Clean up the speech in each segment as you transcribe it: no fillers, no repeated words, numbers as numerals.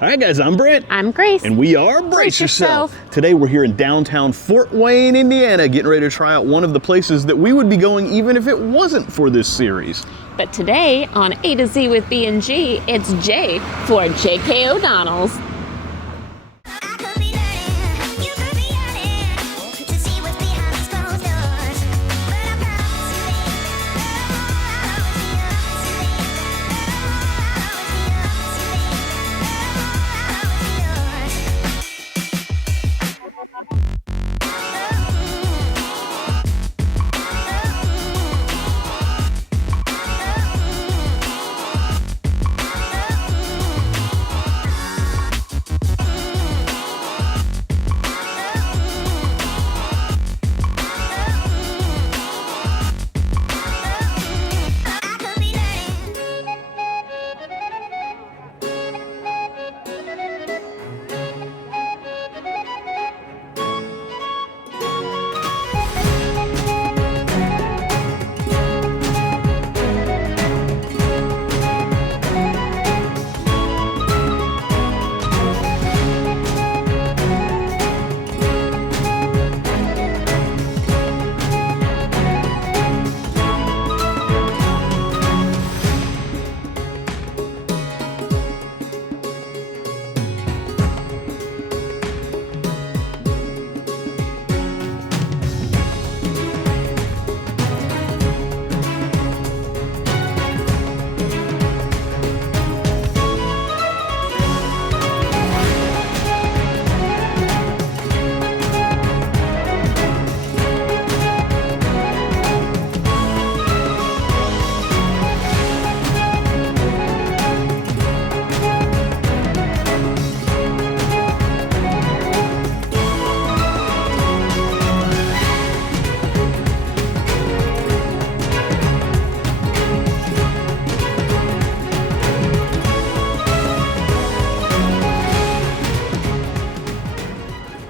All right, guys, I'm Brent. I'm Grace. And we are Brace Yourself. Today we're here in downtown Fort Wayne, Indiana, getting ready to try out one of the places that we would be going even if it wasn't for this series. But today on A to Z with B&G, it's J for J.K. O'Donnell's.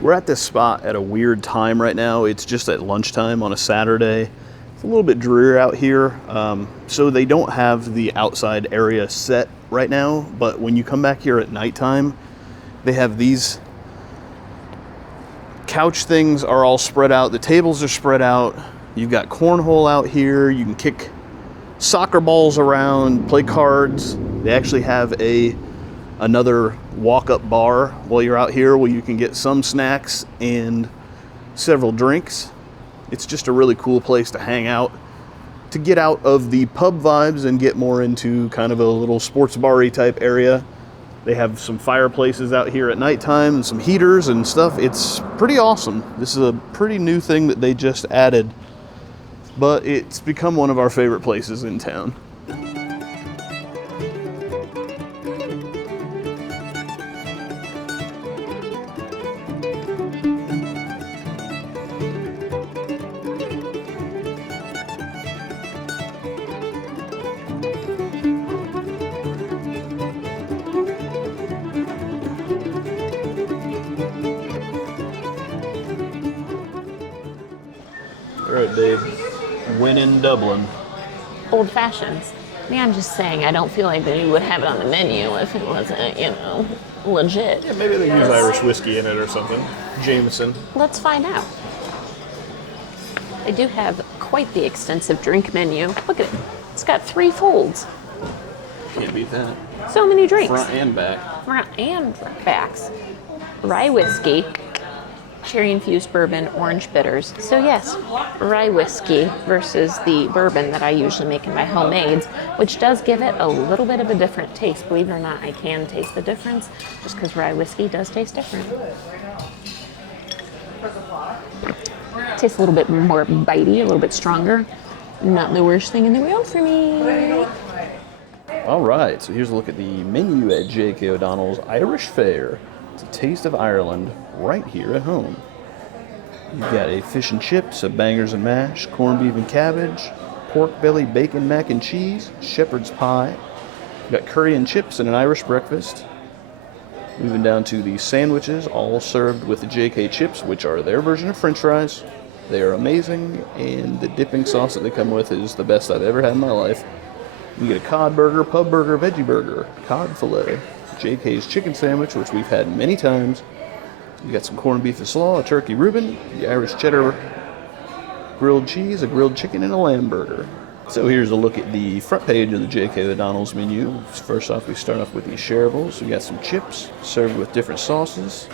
We're at this spot at a weird time right now. It's just at lunchtime on a Saturday. It's a little bit dreary out here, so they don't have the outside area set right now, but when you come back here at nighttime, they have these couch things are all spread out, the tables are spread out, you've got cornhole out here, you can kick soccer balls around, play cards. They actually have another walk-up bar while you're out here where you can get some snacks and several drinks. It's just a really cool place to hang out, to get out of the pub vibes and get more into kind of a little sports bar-y type area. They have some fireplaces out here at nighttime and some heaters and stuff. It's pretty awesome. This is a pretty new thing that they just added, but it's become one of our favorite places in town. All right, Dave. When in Dublin. Old fashions. Yeah, I'm just saying, I don't feel like they would have it on the menu if it wasn't, legit. Yeah, maybe they use Irish whiskey in it or something. Jameson. Let's find out. They do have quite the extensive drink menu. Look at it. It's got 3 folds. Can't beat that. So many drinks. Front and back. Front and backs. Rye whiskey, cherry-infused bourbon, orange bitters. So yes, rye whiskey versus the bourbon that I usually make in my homemades, which does give it a little bit of a different taste. Believe it or not, I can taste the difference just because rye whiskey does taste different. Tastes a little bit more bitey, a little bit stronger. Not the worst thing in the world for me. All right, so here's a look at the menu at J.K. O'Donnell's Irish Fare. It's a taste of Ireland right here at home. You've got a fish and chips, a bangers and mash, corned beef and cabbage, pork belly, bacon, mac and cheese, shepherd's pie. You've got curry and chips and an Irish breakfast. Moving down to the sandwiches, all served with the JK chips, which are their version of French fries. They are amazing, and the dipping sauce that they come with is the best I've ever had in my life. You get a cod burger, pub burger, veggie burger, cod fillet, JK's chicken sandwich, which we've had many times. You got some corned beef and slaw, a turkey Reuben, the Irish cheddar grilled cheese, a grilled chicken, and a lamb burger. So here's a look at the front page of the JK McDonald's menu. First off, we start off with these shareables. We got some chips served with different sauces.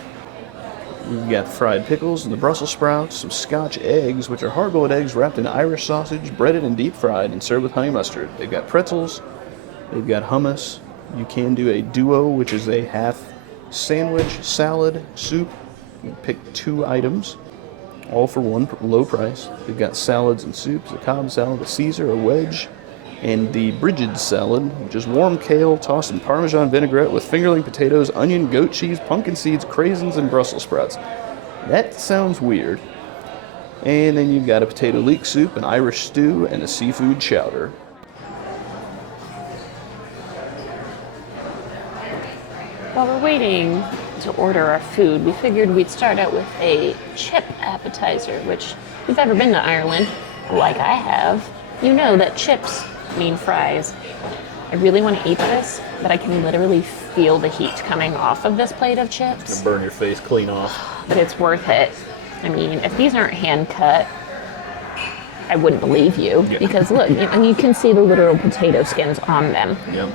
We've got fried pickles and the Brussels sprouts, some Scotch eggs, which are hard-boiled eggs wrapped in Irish sausage, breaded and deep-fried, and served with honey mustard. They've got pretzels. They've got hummus. You can do a duo, which is a half sandwich, salad, soup. You pick 2 items, all for one low price. They've got salads and soups, a Cobb salad, a Caesar, a wedge, and the Bridget's salad, which is warm kale tossed in Parmesan vinaigrette with fingerling potatoes, onion, goat cheese, pumpkin seeds, craisins, and Brussels sprouts. That sounds weird. And then you've got a potato leek soup, an Irish stew, and a seafood chowder. While we're waiting to order our food, we figured we'd start out with a chip appetizer, which, if you've ever been to Ireland, like I have, you know that chips mean fries. I really want to eat this, but I can literally feel the heat coming off of this plate of chips. It's gonna burn your face clean off. But it's worth it. I mean, if these aren't hand cut, I wouldn't believe you. Yeah. Because look, and you can see the literal potato skins on them. Yep.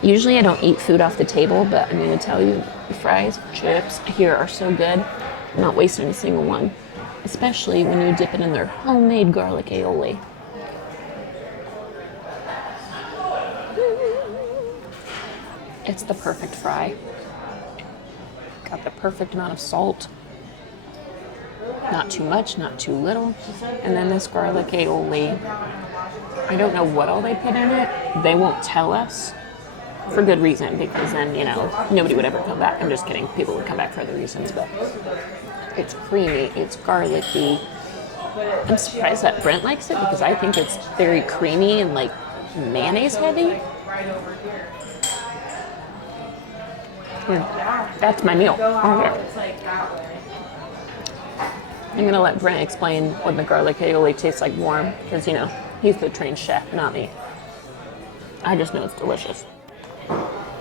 Usually I don't eat food off the table, but I'm going to tell you, the fries, chips here are so good. I'm not wasting a single one. Especially when you dip it in their homemade garlic aioli. It's the perfect fry. Got the perfect amount of salt. Not too much, not too little. And then this garlic aioli, I don't know what all they put in it. They won't tell us for good reason, because then, you know, nobody would ever come back. I'm just kidding. People would come back for other reasons, but it's creamy, it's garlicky. I'm surprised that Brent likes it because I think it's very creamy and like mayonnaise heavy. That's my meal. Okay. I'm gonna let Brent explain what the garlic aioli tastes like warm, because you know he's the trained chef, not me. I just know it's delicious.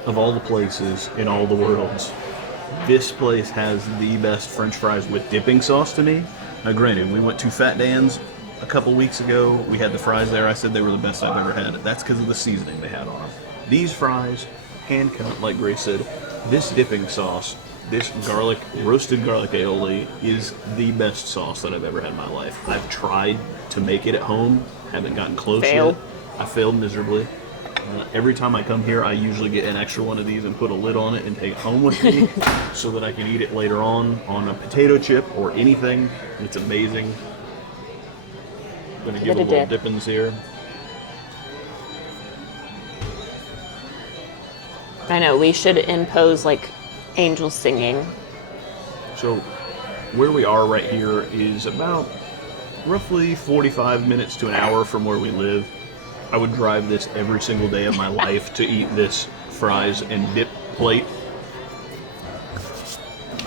Of all the places in all the worlds, this place has the best French fries with dipping sauce to me. Now, granted, we went to Fat Dan's a couple weeks ago. We had the fries there. I said they were the best I've ever had. That's because of the seasoning they had on them. These fries, hand cut, like Grace said. This dipping sauce, this roasted garlic aioli, is the best sauce that I've ever had in my life. I've tried to make it at home, haven't gotten close yet. I failed miserably. Every time I come here, I usually get an extra one of these and put a lid on it and take it home with me so that I can eat it later on a potato chip or anything. It's amazing. I'm going to give it a little dippings here. I know, we should impose like angels singing. So where we are right here is about roughly 45 minutes to an hour from where we live. I would drive this every single day of my life to eat this fries and dip plate.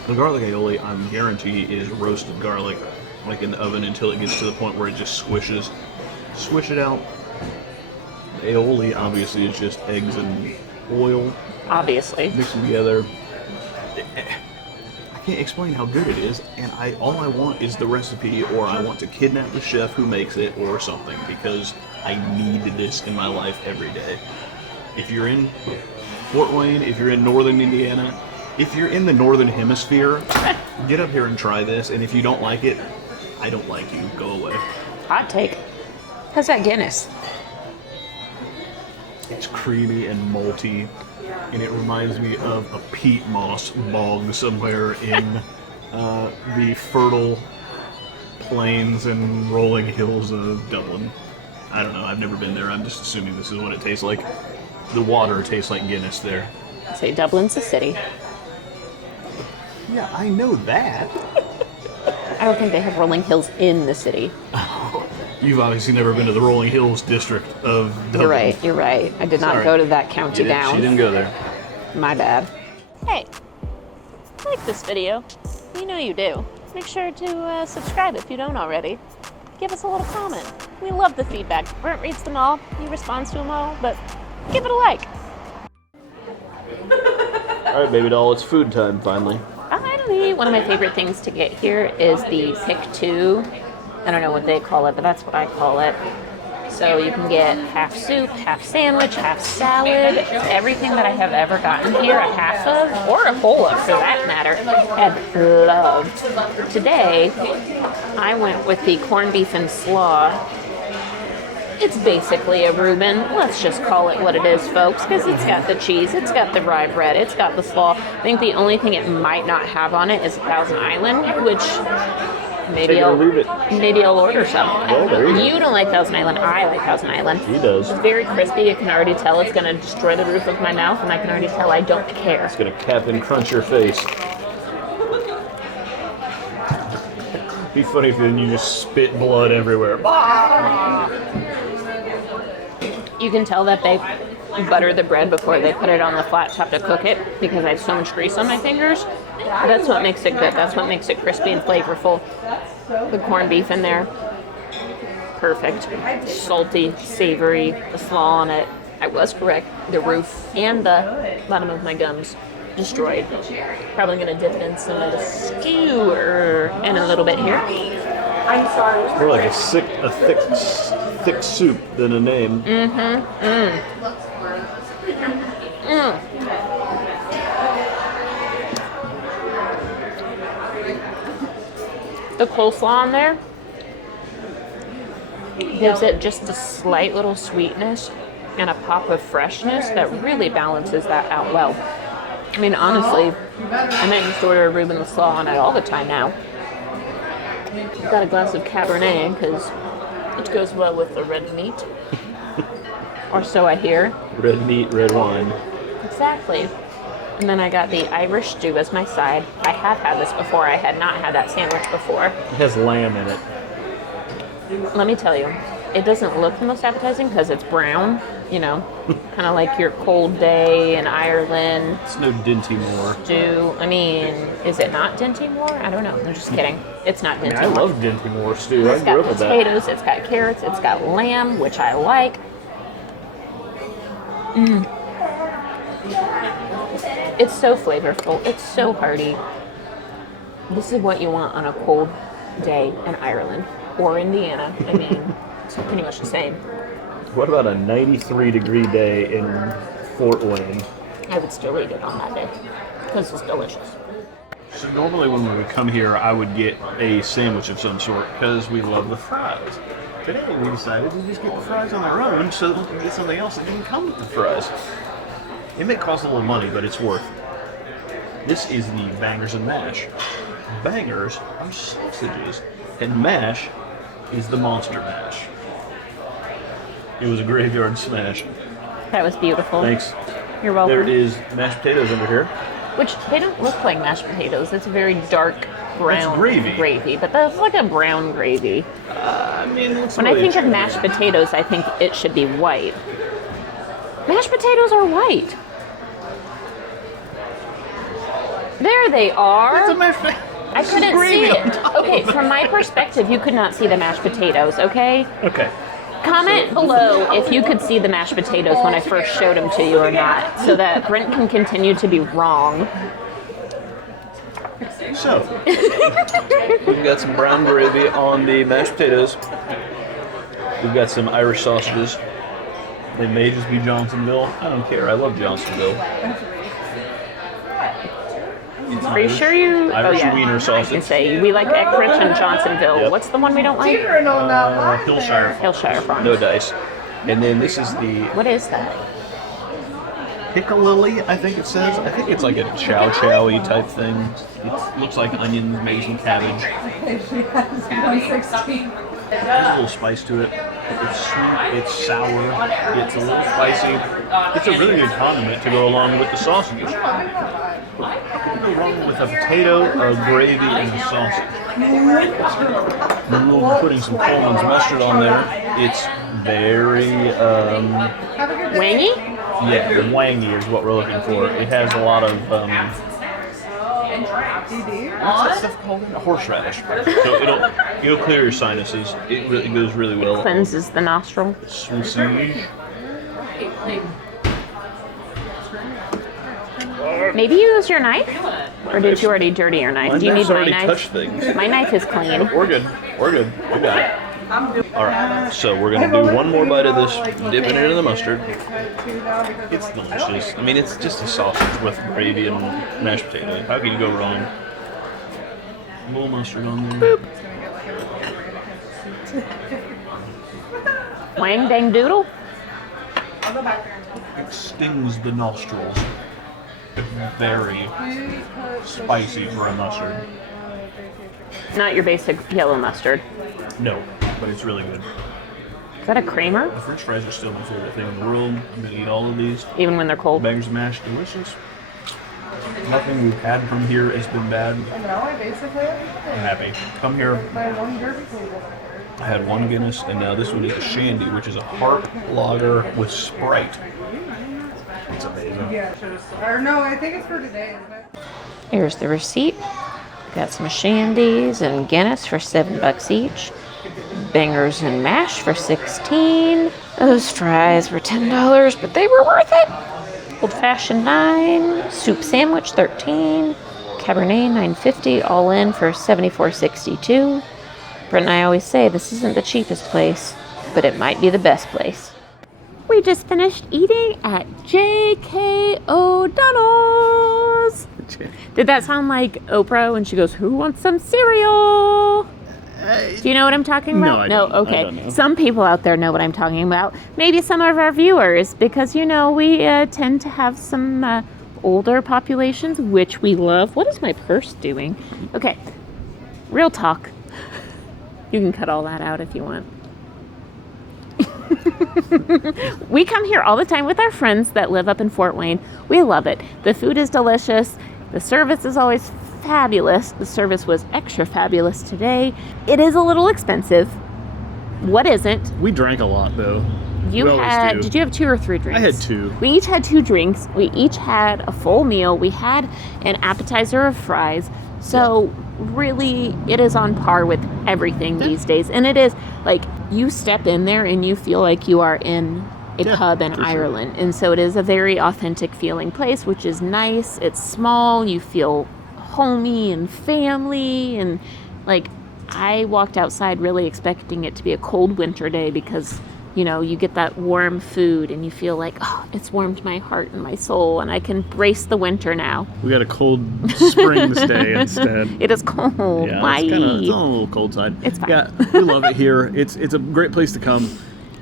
The garlic aioli, I guarantee, is roasted garlic, like in the oven, until it gets to the point where it just squishes. Squish it out. The aioli, obviously, is just eggs and oil. Obviously. Mix them together. I can't explain how good it is, and all I want is the recipe, or I want to kidnap the chef who makes it, or something, because I need this in my life every day. If you're in Fort Wayne, if you're in northern Indiana, if you're in the northern hemisphere, get up here and try this, and if you don't like it, I don't like you. Go away. Hot take. How's that Guinness? It's creamy and malty, and it reminds me of a peat moss bog somewhere in the fertile plains and rolling hills of Dublin. I don't know, I've never been there. I'm just assuming this is what it tastes like. The water tastes like Guinness there. I'd say Dublin's a city. Yeah, I know that. I don't think they have rolling hills in the city. Oh, you've obviously never been to the Rolling Hills district of Dublin. You're right. I did not go to that county down. She didn't go there. My bad. Hey, like this video. You know you do. Make sure to subscribe if you don't already. Give us a little comment. We love the feedback. Brent reads them all. He responds to them all, but give it a like. All right, baby doll, it's food time finally. Finally, one of my favorite things to get here is the pick two. I don't know what they call it, but that's what I call it. So you can get half soup, half sandwich, half salad, everything that I have ever gotten here, a half of, or a whole of for that matter, have loved. Today, I went with the corned beef and slaw. It's basically a Reuben. Let's just call it what it is, folks, because it's got the cheese, it's got the rye bread, it's got the slaw. I think the only thing it might not have on it is Thousand Island, which maybe I'll order some. Well, there you go. You don't like Thousand Island. I like Thousand Island. He does. It's very crispy. You can already tell it's going to destroy the roof of my mouth, and I can already tell I don't care. It's gonna cap and crunch your face. Be funny if then you just spit blood everywhere. You can tell that they butter the bread before they put it on the flat top to cook it because I have so much grease on my fingers. That's what makes it good. That's what makes it crispy and flavorful. The corned beef in there, perfect. Salty, savory, the slaw on it. I was correct. The roof and the bottom of my gums destroyed. Probably gonna dip it in some of the skewer in a little bit here. I'm sorry. More like a thick soup than a name. The coleslaw on there gives it just a slight little sweetness and a pop of freshness that really balances that out well. I mean, honestly, I might just order a Reuben with slaw on it all the time now. Got a glass of Cabernet because it goes well with the red meat. Or so I hear. Red meat, red wine. Exactly. And then I got the Irish stew as my side. I have had this before. I had not had that sandwich before. It has lamb in it. Let me tell you, it doesn't look the most appetizing because it's brown, you know, kind of like your cold day in Ireland. It's no Dinty Moore. Stew. I mean, is it not Dinty Moore? I don't know. I'm just kidding. It's not Dinty I Moore. love Dinty Moore stew. I It's grew got up with that. potatoes, it's got carrots, it's got lamb, which I like. It's so flavorful. It's so hearty. This is what you want on a cold day in Ireland or Indiana. I mean, it's pretty much the same. What about a 93-degree day in Fort Wayne? I would still eat it on that day because it's delicious. So normally when we would come here, I would get a sandwich of some sort because we love the fries. Today we decided to just get the fries on their own so that we can get something else that didn't come with the fries. It may cost a little money, but it's worth it. This is the bangers and mash. Bangers are sausages, and mash is the monster mash. It was a graveyard smash. That was beautiful. Thanks. You're welcome. There is mashed potatoes under here. Which they don't look like mashed potatoes. It's a very dark brown gravy. but that's like a brown gravy. I mean, it looks When I really think of mashed potatoes, I think it should be white. Mashed potatoes are white. There they are. It's a mashed potato. I couldn't see it. Okay, from my perspective, you could not see the mashed potatoes, okay? Okay. Comment below if you could see the mashed potatoes when I first showed them to you or not, so that Brent can continue to be wrong. So, we've got some brown gravy on the mashed potatoes. We've got some Irish sausages. They may just be Johnsonville. I don't care. I love Johnsonville. Are you sure you? Irish wiener I can sausage. say we like Eckrich and Johnsonville. Yep. What's the one we don't like? Hillshire. Hillshire Farms. No dice. And then this is the What is that? piccalilli, I think it says. I think it's like a chow chow-y type thing. It looks like onions, maybe some cabbage. There's a little spice to it. It's sweet, it's sour, it's a little spicy. It's a really good condiment to go along with the sausages. How can you go wrong with a potato, a gravy, and a sausage? And we'll be putting some Coleman's mustard on there. It's very, Wangy? yeah, wangy is what we're looking for. It has a lot of, what's that stuff called? Horseradish. So it'll clear your sinuses. It really goes really well. Cleanses the nostril. Sausage. Maybe use your knife? Or did you already dirty your knife? Do you need my knife? Touched things. My knife is clean. We're good. We're good. We got it. All right. So we're gonna do one more bite of this, dipping it in the mustard. It's delicious. I mean, it's just a sausage with gravy and mashed potato. How can you go wrong? A little mustard on there. Boop. Wang dang doodle. It stings the nostrils. It's very spicy for a mustard. Not your basic yellow mustard. No, but it's really good. Is that a creamer? The French fries are still my favorite thing in the world. I'm gonna eat all of these. Even when they're cold? Bangers and mash, delicious. Nothing we've had from here has been bad. I'm happy. Come here. I had one Guinness, and now this one is a shandy, which is a heart lager with Sprite. It's amazing. Or no, I think it's for today, isn't it? Here's the receipt. Got some shandies and Guinness for $7 each. Bangers and mash for $16. Those fries were $10, but they were worth it. Old fashioned $9. Soup sandwich $13. Cabernet $9.50, all in for $74.62. Brent and I always say this isn't the cheapest place, but it might be the best place. We just finished eating at J.K. O'Donnell's. Did that sound like Oprah when she goes, "Who wants some cereal?" Do you know what I'm talking about? No, I don't. Okay. I don't know. Some people out there know what I'm talking about. Maybe some of our viewers, because we tend to have some older populations, which we love. What is my purse doing? Okay. Real talk. You can cut all that out if you want. We come here all the time with our friends that live up in Fort Wayne. We love it. The food is delicious. The service is always fabulous. The service was extra fabulous today. It is a little expensive. What isn't? We drank a lot, though. You We always had, do. did you have 2 or 3 drinks? I had 2. We each had 2 drinks. We each had a full meal. We had an appetizer of fries. So really, it is on par with everything these days. And it is like you step in there and you feel like you are in a pub in Ireland. Sure. And so it is a very authentic feeling place, which is nice. It's small. You feel homey and family. And like I walked outside really expecting it to be a cold winter day because you get that warm food and you feel like, oh, it's warmed my heart and my soul and I can brace the winter now. We got a cold spring day instead. It is cold. Yeah, Why? it's on a little cold side. It's fine. Yeah, we love it here. It's a great place to come.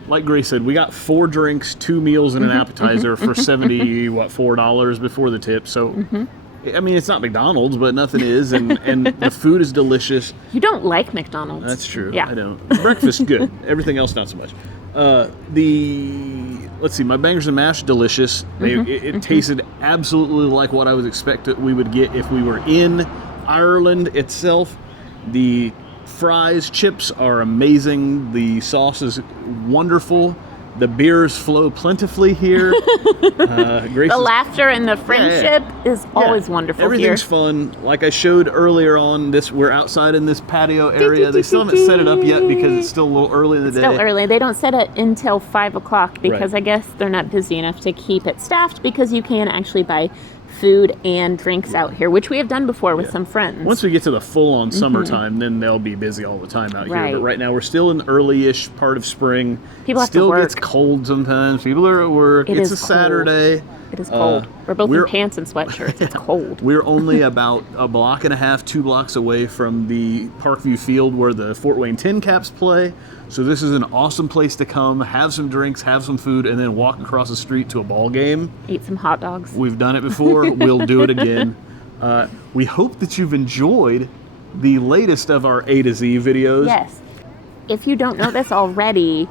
Like Grace said, we got 4 drinks, 2 meals, and an appetizer for $4 before the tip. So, I mean, it's not McDonald's, but nothing is, and the food is delicious. You don't like McDonald's. That's true. Yeah. I don't. Breakfast, good. Everything else, not so much. Let's see, my bangers and mash, delicious. It tasted absolutely like what I was expected we would get if we were in Ireland itself. The fries, chips are amazing. The sauce is wonderful. The beers flow plentifully here. The laughter and the friendship is always wonderful. Everything's here. fun. Like I showed earlier on, we're outside in this patio area. They still haven't set it up yet because it's still a little early in the day. Still early. They don't set it until 5 o'clock because I guess they're not busy enough to keep it staffed because you can actually buy food and drinks out here, which we have done before with some friends. Once we get to the full-on summertime, then they'll be busy all the time out here. But right now, we're still in the early-ish part of spring. People have still to work. Gets cold sometimes. People are at work. It's a Saturday. It is cold. We're both in pants and sweatshirts. It's cold. We're only about a block and a half, 2 blocks away from the Parkview Field where the Fort Wayne Tin Caps play. So this is an awesome place to come, have some drinks, have some food, and then walk across the street to a ball game. Eat some hot dogs. We've done it before. We'll do it again. We hope that you've enjoyed the latest of our A to Z videos. Yes. If you don't know this already,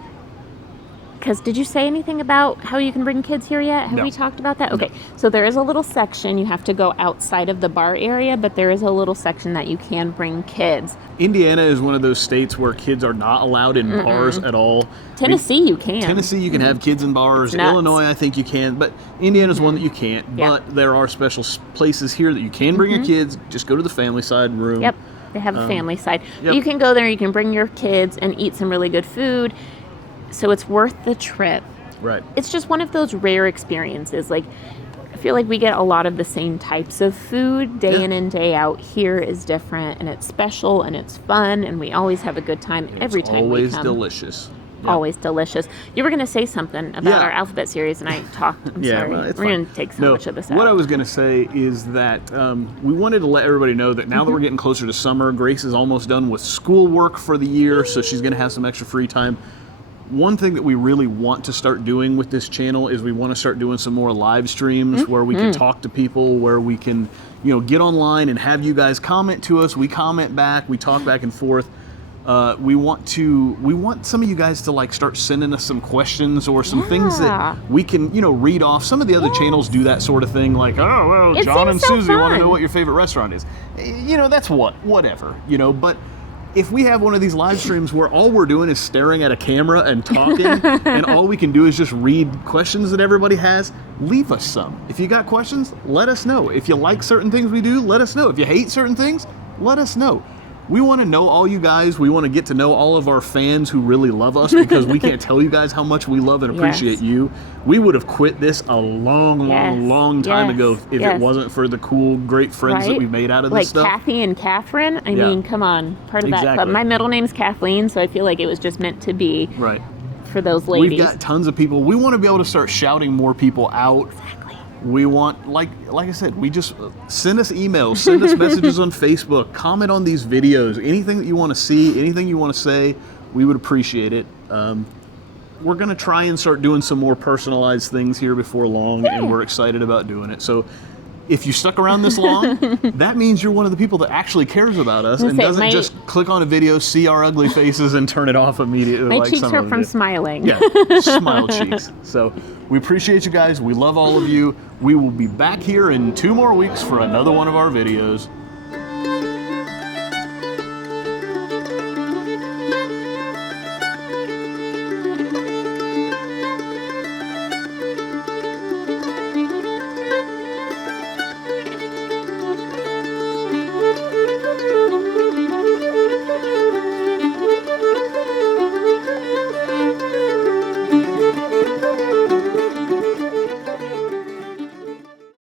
because did you say anything about how you can bring kids here yet? Have we talked about that? Okay. So there is a little section. You have to go outside of the bar area, but there is a little section that you can bring kids. Indiana is one of those states where kids are not allowed in bars at all. Tennessee, you can. Tennessee, you can have kids in bars. Illinois, I think you can. But Indiana's one that you can't. Yeah. But there are special places here that you can bring your kids. Just go to the family side room. Yep. They have a family side. You can go there. You can bring your kids and eat some really good food. So it's worth the trip. Right. It's just one of those rare experiences. Like I feel like we get a lot of the same types of food day Yeah. in and day out. Here is different, and it's special, and it's fun, and we always have a good time every time we Always come. delicious. Yeah. Always delicious. You were going to say something about Yeah. our alphabet series, and I talked. I'm sorry. Well, it's we're fine. going to take so much of this out. What I was going to say is that we wanted to let everybody know that now that we're getting closer to summer, Grace is almost done with schoolwork for the year, so she's going to have some extra free time. One thing that we really want to start doing with this channel is we want to start doing some more live streams where we can talk to people, where we can, get online and have you guys comment to us. We comment back, we talk back and forth. We want some of you guys to like start sending us some questions or some things that we can, read off. Some of the other channels do that sort of thing, like, oh, well, It John and seems so Susie want to know fun. what your favorite restaurant is. That's whatever, but if we have one of these live streams where all we're doing is staring at a camera and talking and all we can do is just read questions that everybody has, leave us some. If you got questions, let us know. If you like certain things we do, let us know. If you hate certain things, let us know. We want to know all you guys. We want to get to know all of our fans who really love us, because we can't tell you guys how much we love and appreciate you. We would have quit this a long time ago if it wasn't for the cool, great friends that we've made out of this stuff. Like Kathy and Catherine. I mean, come on. Part of that club. My middle name's Kathleen, so I feel like it was just meant to be for those ladies. We've got tons of people. We want to be able to start shouting more people out. We want, like I said, we just send us emails, send us messages on Facebook, comment on these videos, anything that you want to see, anything you want to say, we would appreciate it. We're going to try and start doing some more personalized things here before long, and we're excited about doing it. So if you stuck around this long, that means you're one of the people that actually cares about us and doesn't just click on a video, see our ugly faces, and turn it off immediately. My like cheeks some hurt of from it. smiling. Yeah, smile cheeks. So we appreciate you guys. We love all of you. We will be back here in 2 more weeks for another one of our videos.